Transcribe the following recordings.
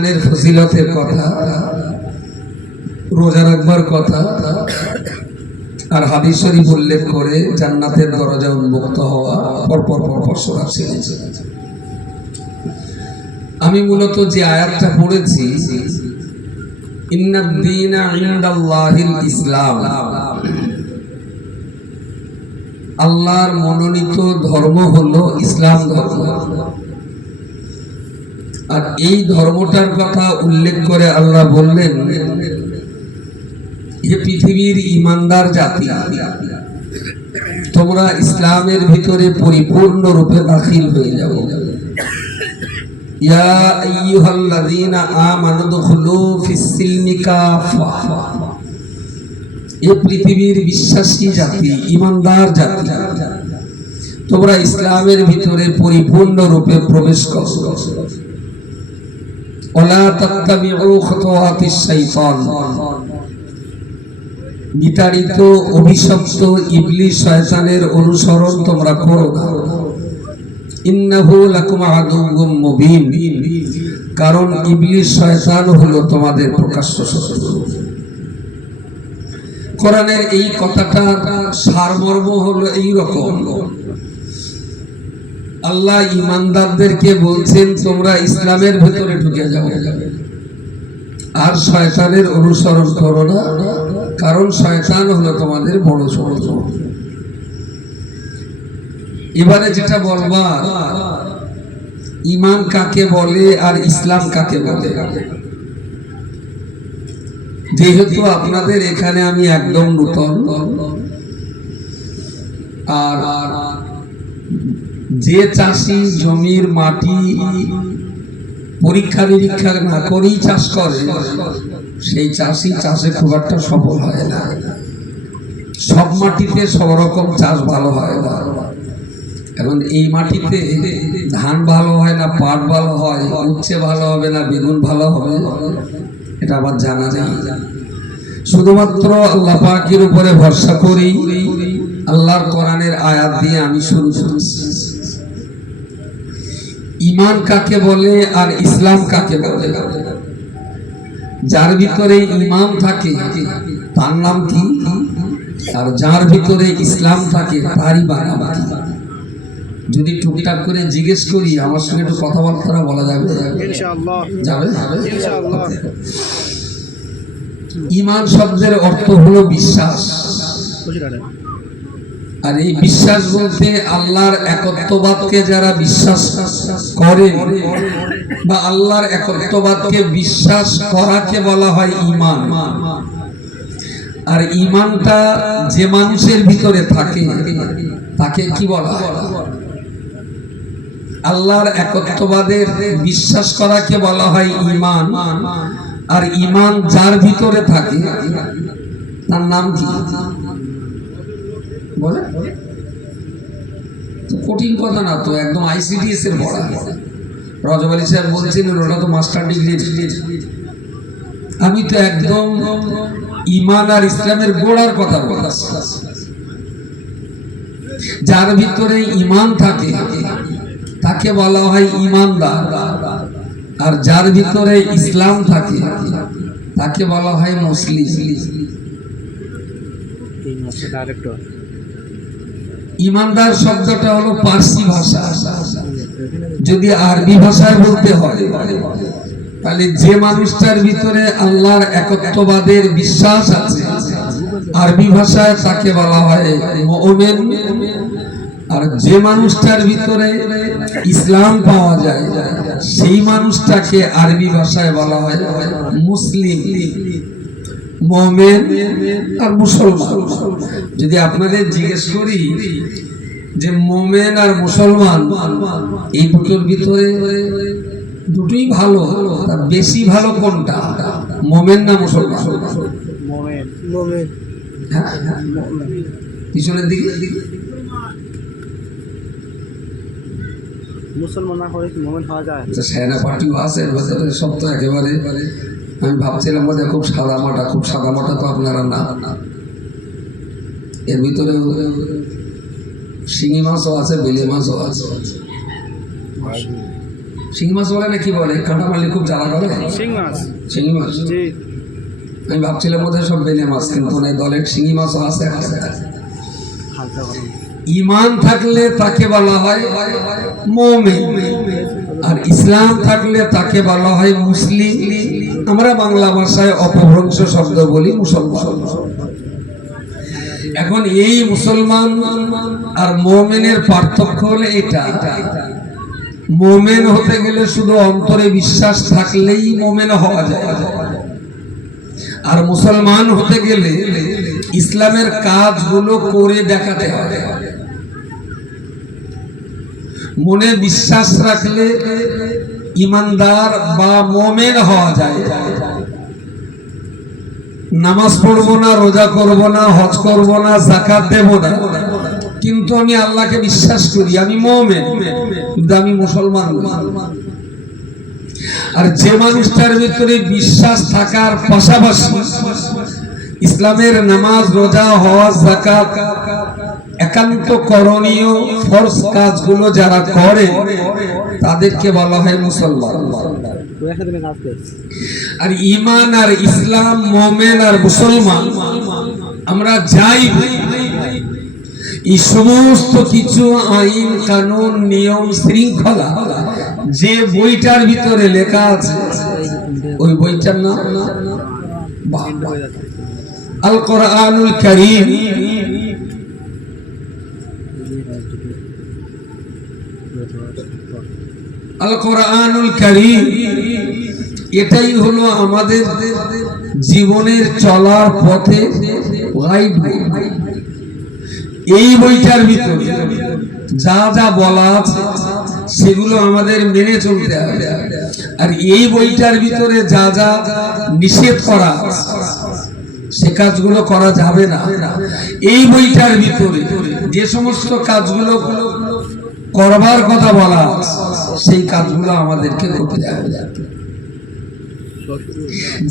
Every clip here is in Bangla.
ইমানের ফজিলতের কথা, রোজা রাখবার কথা আর হাদিস শরীফ উল্লেখ করে জান্নাতের দরজা উন্মুক্ত হওয়া পরপর সূরা ছিল। আমি মূলত যে আয়াতটা পড়েছি, ইন্নাদ দীনা ইনদাল্লাহিল ইসলাম, আল্লাহর মনোনীত ধর্ম হলো ইসলাম ধর্ম। আর এই ধর্মটার কথা উল্লেখ করে আল্লাহ বললেন, যে পৃথিবীর ঈমানদার জাতি, তোমরা ইসলামের ভিতরে পরিপূর্ণ রূপে দাখিল হয়ে যাও। ইয়া আইয়ুহাল্লাযীনা আমানু দুখুলু ফিস-সিলমি কাফা, এই পৃথিবীর বিশ্বাসী জাতি, ঈমানদার জাতি, তোমরা ইসলামের ভিতরে পরিপূর্ণ রূপে প্রবেশ করো। ওয়ালা তাত্তাবিউ খুতুওয়াতিশ শাইতান, বিতাড়িত অভিশপ্ত ইবলিস শয়তানের অনুসরণ তোমরা করো না। ইন্নাহু লাকুম আদুউম মুবিন, কারণ ইবলিস শয়তান হলো তোমাদের প্রকাশ্য শত্রু। কোরআনের এই কথাটার সারমর্ম হলো এই রকম, আল্লাহ ঈমানদারদেরকে বলছেন তোমরা ইসলামের ভিতরে ঢুকে যাও আর শয়তানের অনুসরণ করো না, কারণ শয়তান হলো তোমাদের বড় শত্রু। এবারে যেটা বলবা, ঈমান কাকে বলে আর ইসলাম কাকে বলে। যেহেতু আপনাদের এখানে আমি একদম নতুন, আর যে চাষি জমির মাটি পরীক্ষা নিরীক্ষা না করেই চাষ করে, সেই চাষি চাষে খুব একটা সফল হয় না। সব মাটিতে সব রকম চাষ ভালো হয় না। এখন এই মাটিতে ধান ভালো হয় না, পাট ভালো হয়, উচ্ছে ভালো হবে না, বেগুন ভালো হবে, এটা আবার জানা নেই। শুধুমাত্র আল্লাহ পাকের উপরে ভরসা করি। আল্লাহর কোরআনের আয়াত দিয়ে আমি শুরু করছি। ঈমান কাকে বলে আর ইসলাম কাকে বলে? যার ভিতরে ঈমান থাকে তার নাম কি, আর যার ভিতরে ইসলাম থাকে তারই নাম কি? যদি টুকটাক করে জিজ্ঞেস করি, আমার সঙ্গে একটু কথাবার্তা বলা যাবে? যাবে। ঈমান শব্দের অর্থ হলো বিশ্বাস। আর এই বিশ্বাস বলতে আল্লাহর একত্ববাদকে যারা বিশ্বাস করে বা আল্লাহর একত্ববাদকে বিশ্বাস করাকে বলা হয় ঈমান। আর ঈমানটা যে মানুষের ভিতরে থাকে তাকে কি বলা হয়? আল্লাহর একত্ববাদের বিশ্বাস করাকে বলা হয় ঈমান। আর ঈমান যার ভিতরে থাকে তার নাম কি বলে? কঠিন কথা না তো, একদম আইসিডিএস এর পড়া। রজব আলী সাহেব বলছিলেন ওটা তো মাস্টার ডিগ্রি। আমি তো একদম ঈমান আর ইসলামের গোড়ার কথা বলছি। যার ভিতরে ঈমান থাকে তাকে বলা হয় ঈমানদার, আর যার ভিতরে ইসলাম থাকে তাকে বলা হয় মুসলিম। ঈমানদার শব্দটা হলো পার্সি ভাষা। যদি আরবি ভাষায় বলতে হয় তাহলে যে মানুষটার ভিতরে আল্লাহর একত্ববাদের বিশ্বাস আছে, আরবি ভাষায় তাকে বলা হয় মুমিন। আর যে মানুষটার ভিতরে ইসলাম পাওয়া যায় সেই মানুষটাকে আরবি ভাষায় বলা হয় মুসলিম। মুমিন আর মুসলমান। যদি আপনাদের জিজ্ঞেস করি যে মুমিন আর মুসলমান এই দুটোর ভিতরে দুটোই ভালো, বেশি ভালো কোনটা, মুমিন না মুসলমান? মুমিন। পিছনের দিকে মুসলমান না হলে মুমিন হওয়া যায়। সেনা পার্টিও আছে ভেতরে, সব তো একেবারে। আমি ভাবছিলাম বোধহয় খুব সাদা মাটা তো আপনারা না। এর ভিতরে শিঙি মাছও আছে, বেলে মাছও আছে। শিঙি মাছ বলে না কি বলে? কাঁটা মারলে খুব জ্বালা করে। শিং মাছ। শিঙি মাছ। জি। আমি ভাবছিলাম বোধহয় সব বেলে মাছ, কিন্তু না, দলের শিঙি মাছও আছে। হালকা গরম। ইমান থাকলে তাকে বলা হয় মুমিন, আর ইসলাম থাকলে তাকে বলা হয় মুসলিম। আমরা বাংলা ভাষায় অপভ্রংশ শব্দ বলি মুসলমান। এখন এই মুসলমান আর মুমিনের পার্থক্য হলো এটা, মুমিন হতে গেলে শুধু অন্তরে বিশ্বাস থাকলেই মুমিন হওয়া যায়, আর মুসলমান হতে গেলে ইসলামের কাজগুলো করে দেখাতে হয়। মনে বিশ্বাস রাখলে ইমানদার বা মুমিন হওয়া যায়। নামাজ পড়বো না, রোজা করবো না, হজ করবো না, যাকাত দেবো না, কিন্তু আমি আল্লাহকে বিশ্বাস করি, আমি মুমিন, কিন্তু আমি মুসলমান নই। আর যে মানুষটার ভিতরে বিশ্বাস থাকার পাশাপাশি ইসলামের নামাজ, রোজা, হজ, যাকাত একান্ত করণীয় ফরজ কাজগুলো যারা করে তাদেরকে বলা হয় মুসলমান। আর ঈমান আর ইসলাম, মুমিন আর মুসলমান, আমরা যাই এই সমস্ত কিছু আইন কানুন নিয়ম শৃঙ্খলা যে বইটার ভিতরে লেখা আছে, ওই বইটার নাম আল কোরআনুল কারীম। আল কোরআনুল কারীম এটাই হলো আমাদের জীবনের চলার পথে গাইড। এই বইটার ভিতরে যা যা বলা আছে সেগুলো আমাদের মেনে চলতে হবে, আর এই বইটার ভিতরে যা যা নিষেধ করা সে কাজগুলো করা যাবে না। এই বইটার ভিতরে যে সমস্ত কাজগুলো করবার কথা বলা সেই কাজগুলো আমাদেরকে করতে হবে।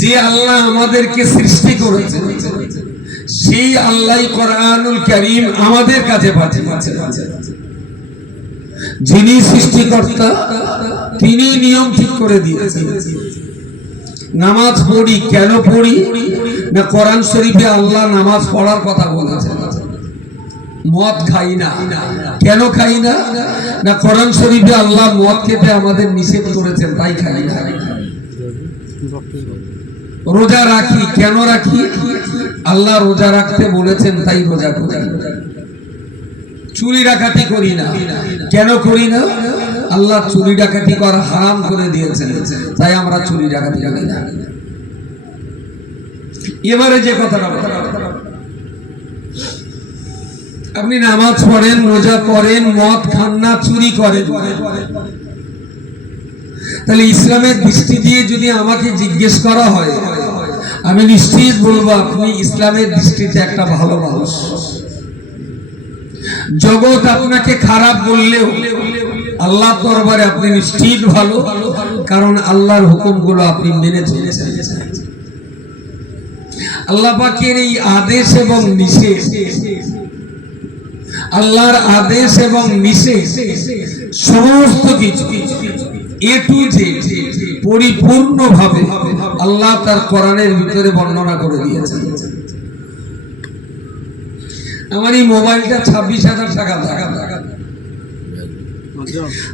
যে আল্লাহ আমাদেরকে সৃষ্টি করেছেন সেই আল্লাহ কোরআনুল কারীম আমাদের কাছে পাঠিয়েছেন। যিনি সৃষ্টিকর্তা তিনি নিয়ম ঠিক করে দিয়েছেন। নামাজ পড়ি কেন পড়ি না, কোরআন শরীফে আল্লাহ নামাজ পড়ার কথা বলেছেন। মদ খাই না কেন খাই না, না কোরআন শরীফে আল্লাহ মদ খেতে আমাদের নিষেধ করেছেন, তাই খাই না। রোজা রাখি কেন রাখি, আল্লাহ রোজা রাখতে বলেছেন তাই রোজা করি। চুরি ডাকাতি করি না কেন করি না, আল্লাহ চুরি ডাকাতি করা হারাম করে দিয়েছেন, তাই আমরা চুরি ডাকাতি করি না। এবারে যে কথাটা, আপনি নামাজ পড়েন, রোজা করেন, মদ খান না, চুরি করেন, তাহলে ইসলামের দৃষ্টি দিয়ে যদি আমাকে জিজ্ঞেস করা হয়, আমি নিশ্চিত বলবো আপনি ইসলামের দৃষ্টিতে একটা ভালো মানুষ। জগৎ আপনাকে খারাপ বললেও আল্লাহ দরবারে আপনি নিশ্চিত ভালো, কারণ আল্লাহর হুকুমগুলো আপনি মেনে চলেছেন। আল্লাহ পাকের এই আদেশ এবং নিষেধ, আল্লাহর আদেশ এবং নিষেধ সমস্ত কিছু এ টু জেড পরিপূর্ণভাবে আল্লাহ তার কোরআনের ভিতরে বর্ণনা করে দিয়েছেন। আমার এই মোবাইলটা 26,000 টাকা।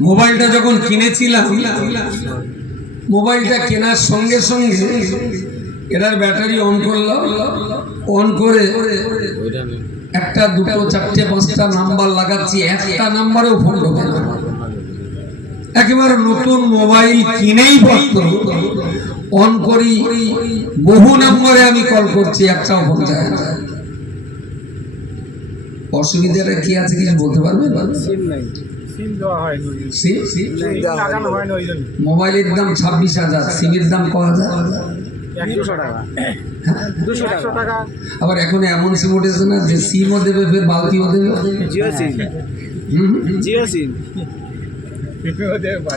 মোবাইলটা যখন কিনেছিলাম, মোবাইলটা কেনার সঙ্গে সঙ্গে এটার ব্যাটারি অন করলাম, অন করে একটা দুটো চারটে পাঁচটা নাম্বার লাগাচ্ছি, একটা নাম্বারেও ফোন ঢোকে না। একেবারে নতুন মোবাইল কিনেই পড়তো, অন করি, বহু নম্বরে আমি কল করছি, একটাও ফোন যায় না। অসুবিধাটা কি আছে কিছু বলতে পারবেন? মোবাইলের দাম 26,000, সিমের দাম ক হাজার? 100 টাকা। আবার এখন এমন সিম উঠেছে না যে সিমও দেবে, ফের বালতিও দেবে।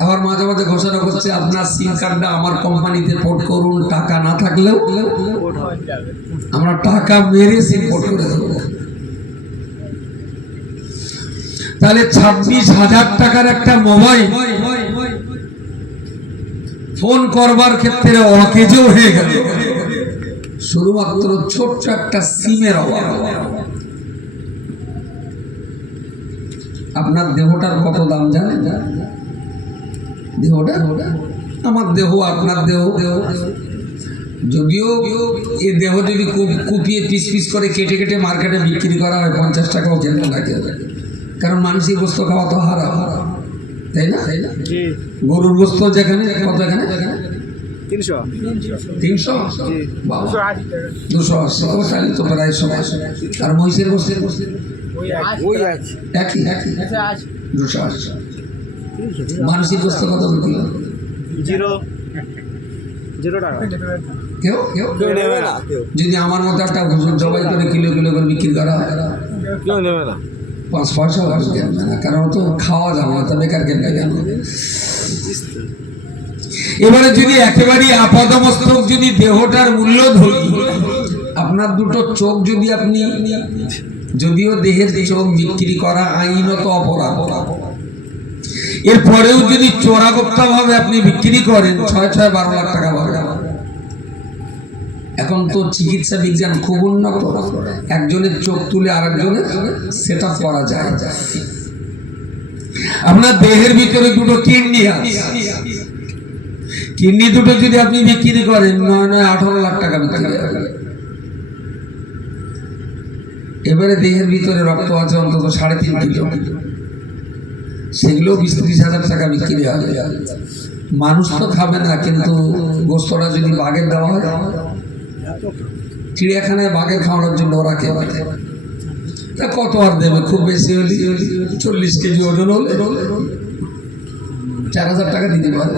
আবার মাঝে মাঝে ঘোষণা করছে আপনার সিম কার্ডটা আমার কোম্পানিতে পোর্ট করুন, টাকা না থাকলেও আমরা টাকা মেরে সিম পোর্ট করে দেবো। তাহলে 26,000 টাকার একটা মোবাইল ফোন করবার ক্ষেত্রে অকেজো হয়ে গেল শুধুমাত্র ছোট্ট একটা সিমের অভাব। আপনার দেহটার কত দাম জানেন? দেহটা, আমার দেহ আপনার দেহ, যদিও এই দেহ যদি কুপিয়ে পিস পিস করে কেটে কেটে মার্কেটে বিক্রি করা হয় 50 টাকাও কেন লাগে, কারণ মানুষের গোস্ত খাওয়া তো হারাম, তাই না? গরুর গোস্ত যেখানে কত, এখানে 300 280, তাহলে তো প্রায় সময়। আর মহিষের গোস্তের একই 280। মানুষের গোস্ত কত বিক্রি? 0 টাকা। কেউ নেবে না, যদি আমার মতো একটা হুজুর জবাই করে কিলো কিলো করে বিক্রি করা হয়, কেউ নেবে না। 5 পয়সা কেনবে না, কারণ তো খাওয়া যাবে না, তা বেকার কেনবে কেন? এবারে যদি একেবারে আপাদমস্তক যদি দেহটার মূল্য ধরি, আপনার দুটো চোখ যদি আপনি, যদিও দেহের চোখ বিক্রি করা আইনত অপরাধ, এরপরেও যদি চোরাগোপ্তা ভাবে আপনি বিক্রি করেন 6-12 লাখ টাকা পাবেন। এখন তো চিকিৎসা বিজ্ঞান খুব উন্নত, একজনের চোখ তুলে আরেকজনের সেট আপ করা যায়। আপনার দেহের ভিতরে দুটো কিডনি আছে, কিডনি দুটো যদি আপনি বিক্রি করেন 9-18 লাখ টাকা বিক্রি হবে। এবারে দেহের ভিতরে রক্ত আছে অন্তত 3.5 কিলো, সেগুলো 20-30 হাজার টাকা বিক্রি হবে। মানুষ তো খাবে না, কিন্তু গোস্তটা যদি বাঘের দেওয়া হয়, চিড়িয়াখানায় বাঘের খাওয়ানোর জন্য ওরা খেয়ে তা কত আর দেবে? খুব বেশি হলে 40 কেজি ওজন হলে 4,000 টাকা দিতে পারে।